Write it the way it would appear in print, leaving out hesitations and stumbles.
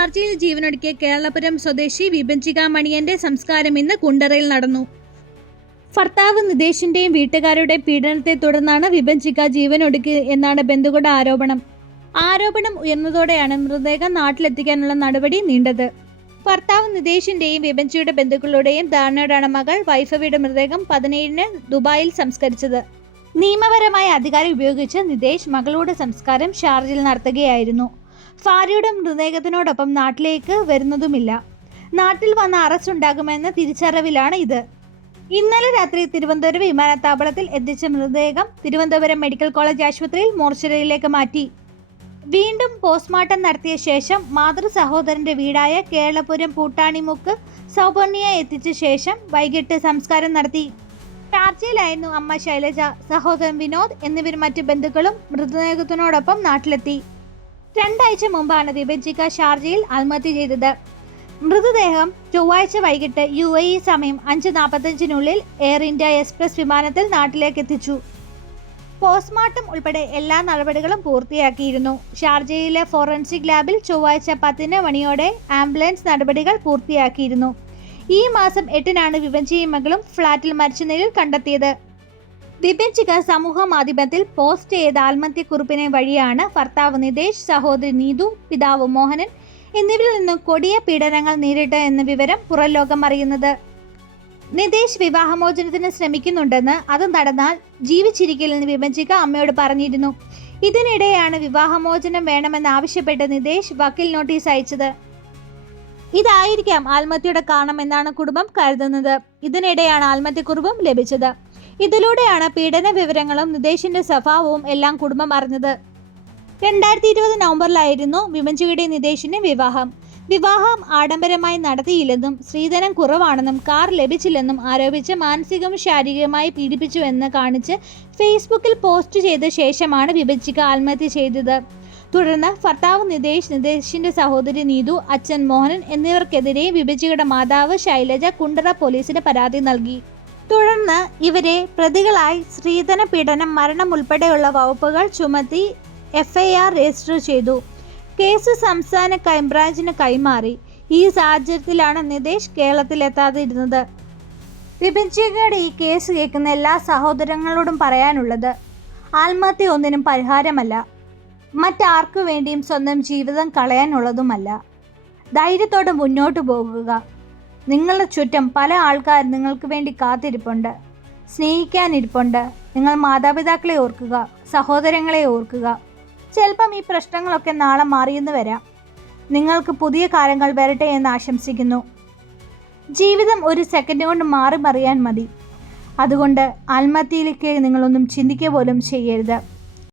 ഷാർജയിൽ ജീവനൊടുക്കിയ കേരളപുരം സ്വദേശി വിഭജിക മണിയന്റെ സംസ്കാരം ഇന്ന് കുണ്ടറയിൽ നടന്നു. ഭർത്താവ് നിതേഷിന്റെയും വീട്ടുകാരുടെയും പീഡനത്തെ തുടർന്നാണ് വിഭജിക ജീവനൊടുക്കി എന്നാണ് ബന്ധുക്കളുടെ ആരോപണം ഉയർന്നതോടെയാണ് മൃതദേഹം നാട്ടിലെത്തിക്കാനുള്ള നടപടി നീണ്ടത്. ഭർത്താവ് നിതേഷിന്റെയും വിഭജിയുടെ ബന്ധുക്കളുടെയും ധാരണയോടാണ് മകൾ വൈഭവിയുടെ മൃതദേഹം 17-ന് ദുബായിൽ സംസ്കരിച്ചത്. നിയമപരമായ അധികാരം ഉപയോഗിച്ച് നിതേഷ് മകളുടെ സംസ്കാരം ഷാർജയിൽ നടത്തുകയായിരുന്നു. ഭാര്യയുടെ മൃതദേഹത്തിനോടൊപ്പം നാട്ടിലേക്ക് വരുന്നതുമില്ല. നാട്ടിൽ വന്ന അറസ്റ്റ് ഉണ്ടാകുമെന്ന തിരിച്ചറിവിലാണ് ഇത്. ഇന്നലെ രാത്രി തിരുവനന്തപുരം വിമാനത്താവളത്തിൽ എത്തിച്ച മൃതദേഹം തിരുവനന്തപുരം മെഡിക്കൽ കോളേജ് ആശുപത്രിയിൽ മോർച്ചറിയിലേക്ക് മാറ്റി. വീണ്ടും പോസ്റ്റ്മോർട്ടം നടത്തിയ ശേഷം മാതൃ സഹോദരന്റെ വീടായ കേരളപുരം പൂട്ടാണിമുക്ക് സൗപർണിയ എത്തിച്ച ശേഷം വൈകിട്ട് സംസ്കാരം നടത്തി. ഷാർജയിലായിരുന്നു അമ്മ ശൈലജ, സഹോദരൻ വിനോദ് എന്നിവരും മറ്റു ബന്ധുക്കളും മൃതദേഹത്തിനോടൊപ്പം നാട്ടിലെത്തി. 2 ആഴ്ച മുമ്പാണ് വിഭജിക ഷാർജയിൽ ആത്മഹത്യ ചെയ്തത്. മൃതദേഹം ചൊവ്വാഴ്ച വൈകിട്ട് UAE സമയം 5:45 എയർ ഇന്ത്യ എക്സ്പ്രസ് വിമാനത്തിൽ നാട്ടിലേക്ക് എത്തിച്ചു. പോസ്റ്റ്മോർട്ടം ഉൾപ്പെടെ എല്ലാ നടപടികളും പൂർത്തിയാക്കിയിരുന്നു. ഷാർജയിലെ ഫോറൻസിക് ലാബിൽ ചൊവ്വാഴ്ച 10 മണിയോടെ ആംബുലൻസ് നടപടികൾ പൂർത്തിയാക്കിയിരുന്നു. ഈ മാസം 8-നാണ് വിഭജിയും മകളും ഫ്ളാറ്റിൽ മരിച്ച നിലയിൽ കണ്ടെത്തിയത്. വിഭജിക സമൂഹ മാധ്യമത്തിൽ പോസ്റ്റ് ചെയ്ത ആത്മഹത്യക്കുറിപ്പിനെ വഴിയാണ് ഭർത്താവ് നിതേഷ്, സഹോദരി നീതു, പിതാവ് മോഹനൻ എന്നിവരിൽ നിന്നും കൊടിയ പീഡനങ്ങൾ നേരിട്ട എന്ന വിവരം പുറം ലോകം അറിയുന്നത്. നിതേഷ് വിവാഹമോചനത്തിന് ശ്രമിക്കുന്നുണ്ടെന്ന്, അത് നടന്നാൽ ജീവിച്ചിരിക്കില്ലെന്ന് വിഭജിക അമ്മയോട് പറഞ്ഞിരുന്നു. ഇതിനിടെയാണ് വിവാഹമോചനം വേണമെന്നാവശ്യപ്പെട്ട് നിതേഷ് വക്കീൽ നോട്ടീസ് അയച്ചത്. ഇതായിരിക്കാം ആത്മഹത്യയുടെ കാരണമെന്നാണ് കുടുംബം കരുതുന്നത്. ഇതിനിടെയാണ് ആത്മഹത്യക്കുറിപ്പും ലഭിച്ചത്. ഇതിലൂടെയാണ് പീഡന വിവരങ്ങളും നിതേഷിന്റെ സ്വഭാവവും എല്ലാം കുടുംബം അറിഞ്ഞത്. 2020 നവംബറിലായിരുന്നു വിഭജിയുടെയും നിതേഷിന്റെ വിവാഹം ആഡംബരമായി നടത്തിയില്ലെന്നും സ്ത്രീധനം കുറവാണെന്നും കാർ ലഭിച്ചില്ലെന്നും ആരോപിച്ച് മാനസികവും ശാരീരികമായി പീഡിപ്പിച്ചുവെന്ന് കാണിച്ച് ഫേസ്ബുക്കിൽ പോസ്റ്റ് ചെയ്ത ശേഷമാണ് വിഭജിക ആത്മഹത്യ ചെയ്തത്. തുടർന്ന് ഭർത്താവ് നിതേഷിന്റെ സഹോദരി നീതു, അച്ഛൻ മോഹനൻ എന്നിവർക്കെതിരെ വിഭജിയുടെ മാതാവ് ശൈലജ കുണ്ടറ പോലീസിന് പരാതി നൽകി. തുടർന്ന് ഇവരെ പ്രതികളായി സ്ത്രീധന പീഡനം, മരണം ഉൾപ്പെടെയുള്ള വകുപ്പുകൾ ചുമത്തി FIR രജിസ്റ്റർ ചെയ്തു. കേസ് സംസ്ഥാന ക്രൈംബ്രാഞ്ചിന് കൈമാറി. ഈ സാഹചര്യത്തിലാണ് നിതേഷ് കേരളത്തിലെത്താതിരുന്നത്. വിഭജികയുടെ ഈ കേസ് കേൾക്കുന്ന എല്ലാ സഹോദരങ്ങളോടും പറയാനുള്ളത്, ആത്മഹത്യ ഒന്നിനും പരിഹാരമല്ല, മറ്റാർക്കു വേണ്ടിയും സ്വന്തം ജീവിതം കളയാനുള്ളതുമല്ല. ധൈര്യത്തോടെ മുന്നോട്ട് പോകുക. നിങ്ങളുടെ ചുറ്റും പല ആൾക്കാർ നിങ്ങൾക്ക് വേണ്ടി കാത്തിരിപ്പുണ്ട്, സ്നേഹിക്കാനിരിപ്പുണ്ട്. നിങ്ങൾ മാതാപിതാക്കളെ ഓർക്കുക, സഹോദരങ്ങളെ ഓർക്കുക. ചിലപ്പം ഈ പ്രശ്നങ്ങളൊക്കെ നാളെ മാറിയെന്ന് വരാം. നിങ്ങൾക്ക് പുതിയ കാലങ്ങൾ വരട്ടെ എന്ന് ആശംസിക്കുന്നു. ജീവിതം ഒരു സെക്കൻഡ് കൊണ്ട് മാറി മറിയാൻ മതി. അതുകൊണ്ട് ആത്മഹത്യയിലേക്ക് നിങ്ങളൊന്നും ചിന്തിക്കുക പോലും ചെയ്യരുത്.